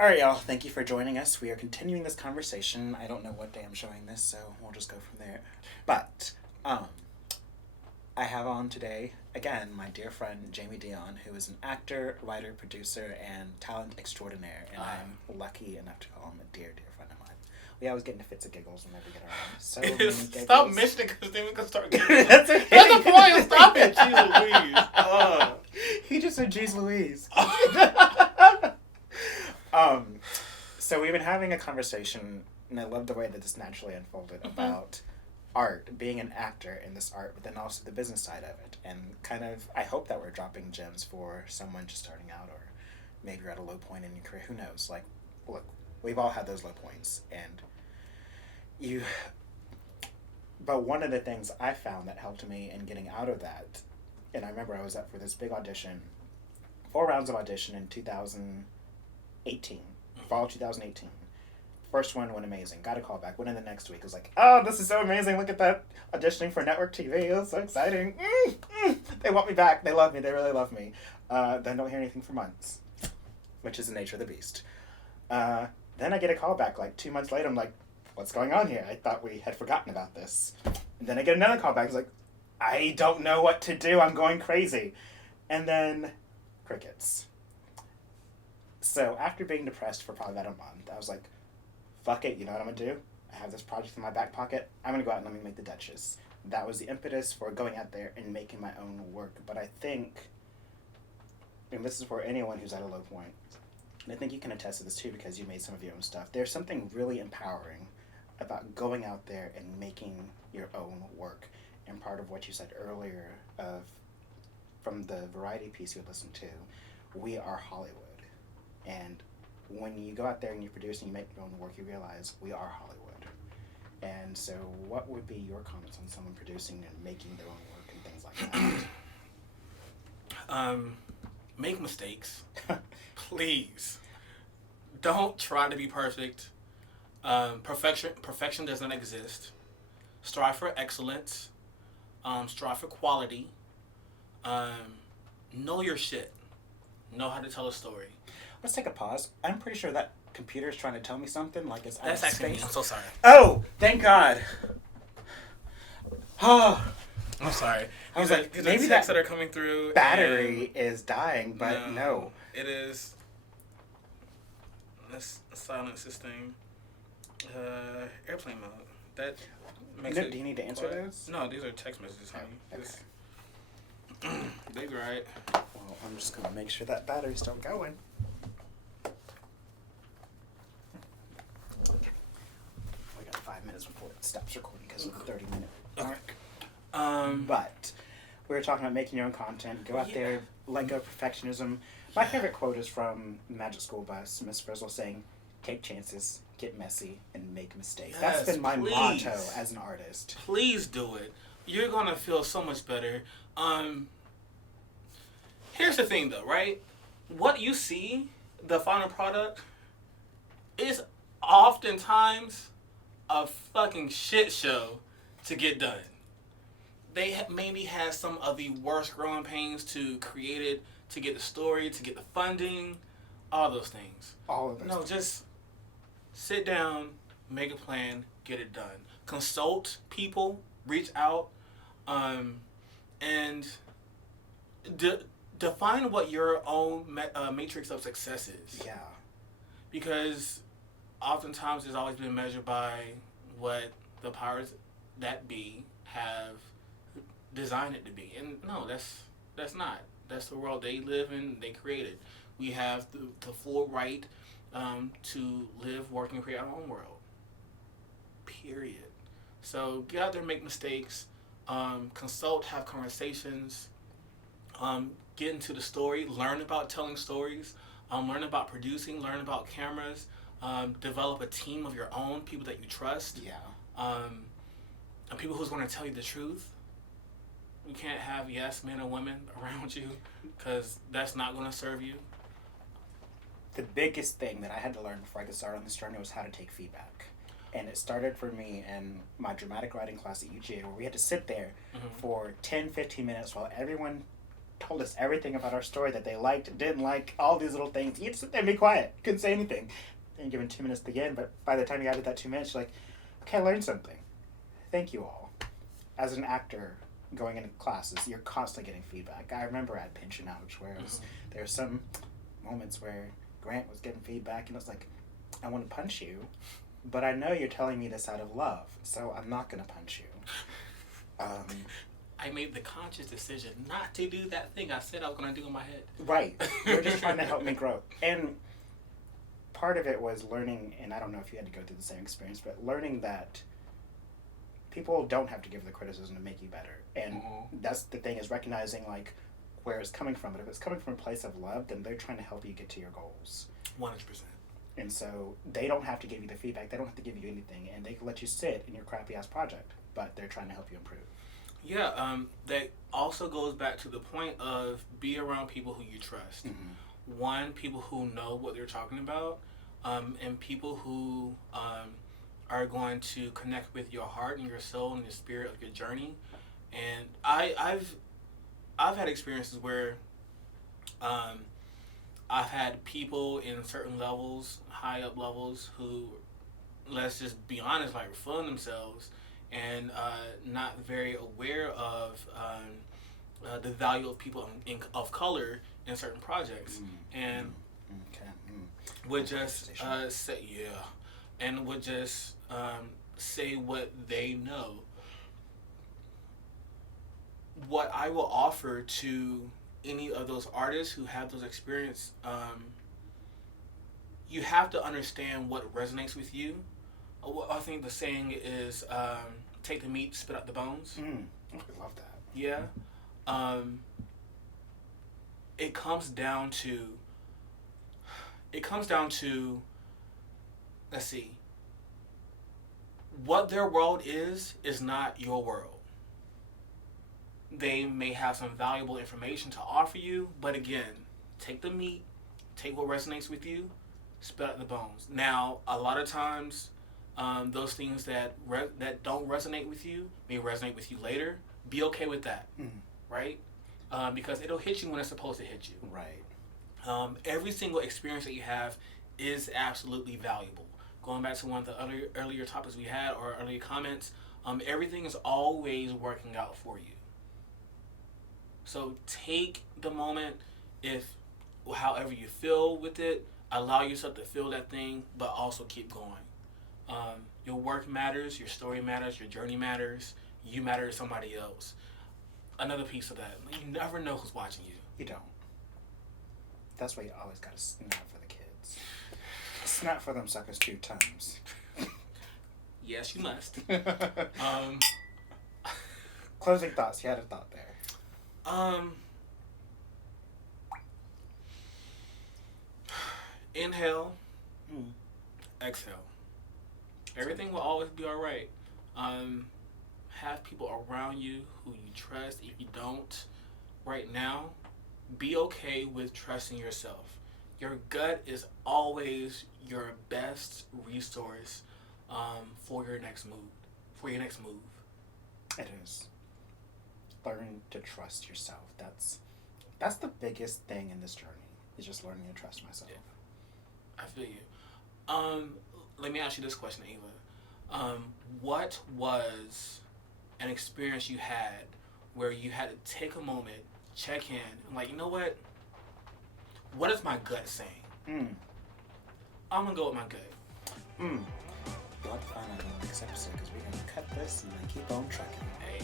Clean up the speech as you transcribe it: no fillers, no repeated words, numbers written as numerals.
All right, y'all. Thank you for joining us. We are continuing this conversation. I don't know what day I'm showing this, so we'll just go from there. But I have on today again my dear friend Jamie Dion, who is an actor, writer, producer, and talent extraordinaire, and I'm lucky enough to call him a dear, dear friend of mine. We always get into fits of giggles whenever we get around. So many giggles. Stop mentioning because then we can start giggling. That's okay. That's the point. Stop it, jeez Louise. He just said, "Jeez Louise." So we've been having a conversation, and I love the way that this naturally unfolded, about art, being an actor in this art, but then also the business side of it. And kind of, I hope that we're dropping gems for someone just starting out, or maybe you're at a low point in your career. Who knows? Like, look, we've all had those low points, and but one of the things I found that helped me in getting out of that, and I remember I was up for this big audition, 4 rounds of audition in 2018. Fall 2018. First one went amazing. Got a call back. Went in the next week. I was like, oh, this is so amazing. Look at that. Auditioning for network TV. It was so exciting. They want me back. They love me. They really love me. Then don't hear anything for months, which is the nature of the beast. Then I get a call back like 2 months later. I'm like, what's going on here? I thought we had forgotten about this. And then I get another call back. I was like, I don't know what to do. I'm going crazy. And then crickets. So after being depressed for probably about a month, I was like, fuck it, you know what I'm going to do? I have this project in my back pocket. I'm going to go out and let me make the Duchess. That was the impetus for going out there and making my own work. But I think, and this is for anyone who's at a low point, and I think you can attest to this too because you made some of your own stuff, there's something really empowering about going out there and making your own work. And part of what you said earlier from the variety piece you listened to, we are Hollywood. And when you go out there and you produce and you make your own work, you realize we are Hollywood. And so what would be your comments on someone producing and making their own work and things like that? Make mistakes. Please. Don't try to be perfect. Perfection does not exist. Strive for excellence. Strive for quality. Know your shit. Know how to tell a story. Let's take a pause. I'm pretty sure that computer is trying to tell me something. Like it's out That's of actually me. space. I'm so sorry. Oh, thank God. Oh, I'm sorry. I was like, maybe that are coming through. Battery is dying, but no. It is. Let's silence this thing. Airplane mode. That makes it. Do you need to answer those? No, these are text messages, honey. Okay. Big right. Well, I'm just gonna make sure that battery's still going. We got 5 minutes before it stops recording because of the 30-minute mark. But we were talking about making your own content. Go out there, let go of perfectionism. My favorite quote is from Magic School Bus, Miss Frizzle saying, "Take chances, get messy, and make mistakes." Yes, that's been my motto as an artist. Please do it. You're gonna feel so much better. Here's the thing though, right? What you see, the final product, is oftentimes a fucking shit show to get done. They maybe had some of the worst growing pains to create it, to get the story, to get the funding, all those things. All of those. No, just sit down, make a plan, get it done. Consult people, reach out, and define what your own matrix of success is. Yeah. Because oftentimes it's always been measured by what the powers that be have designed it to be. And no, that's not. That's the world they live in, they created. We have the full right to live, work, and create our own world. Period. So get out there, make mistakes, consult, have conversations, get into the story, learn about telling stories, learn about producing, learn about cameras, develop a team of your own, people that you trust. Yeah. And people who's going to tell you the truth. You can't have yes men or women around you because that's not going to serve you. The biggest thing that I had to learn before I could start on this journey was how to take feedback. And it started for me in my dramatic writing class at UGA where we had to sit there for 10, 15 minutes while everyone told us everything about our story that they liked, didn't like, all these little things. You'd sit there and be quiet. Couldn't say anything. And given 2 minutes at the end, but by the time you added that 2 minutes, you're like, okay, I learned something. Thank you all. As an actor going into classes, you're constantly getting feedback. I remember at Pinch and Ouch, where there were some moments where Grant was getting feedback, and it's like, I want to punch you, but I know you're telling me this out of love, so I'm not going to punch you. I made the conscious decision not to do that thing I said I was going to do in my head. Right. You're just trying to help me grow. And part of it was learning, and I don't know if you had to go through the same experience, but learning that people don't have to give the criticism to make you better. And that's the thing, is recognizing like where it's coming from. But if it's coming from a place of love, then they're trying to help you get to your goals. 100%. And so they don't have to give you the feedback. They don't have to give you anything. And they can let you sit in your crappy-ass project. But they're trying to help you improve. Yeah, that also goes back to the point of be around people who you trust. One, people who know what they're talking about, and people who are going to connect with your heart and your soul and the spirit of your journey. And I've had experiences where I've had people in certain levels, high up levels, who, let's just be honest, like feeling themselves and not very aware of the value of people of color in certain projects, and would just say and would just say what they know. What I will offer to any of those artists who have those experiences, you have to understand what resonates with you. I think the saying is, take the meat, spit out the bones. I love that. Yeah. It comes down to, let's see, what their world is not your world. They may have some valuable information to offer you, but again, take the meat, take what resonates with you, spit out the bones. Now, a lot of times, those things that don't resonate with you may resonate with you later. Be okay with that, right? Because it'll hit you when it's supposed to hit you. Right. Every single experience that you have is absolutely valuable. Going back to one of the earlier topics we had, or earlier comments, everything is always working out for you. So take the moment, however you feel with it, allow yourself to feel that thing, but also keep going. Your work matters, your story matters, your journey matters, you matter to somebody else. Another piece of that, you never know who's watching you. You don't. That's why you always gotta snap for the kids. Snap for them suckers 2 times. Yes, you must. Closing thoughts. You had a thought there. Inhale, exhale. Everything will always be all right. Have people around you who you trust. If you don't, right now, be okay with trusting yourself. Your gut is always your best resource for your next move. It is. Learn to trust yourself. That's the biggest thing in this journey, is just learning to trust myself. Yeah. I feel you. Let me ask you this question, Ava. What was an experience you had where you had to take a moment, check in, and like, you know what? What is my gut saying? I'm gonna go with my gut. You'll have to find out in the next episode, because we're gonna cut this and then keep on trucking. Hey.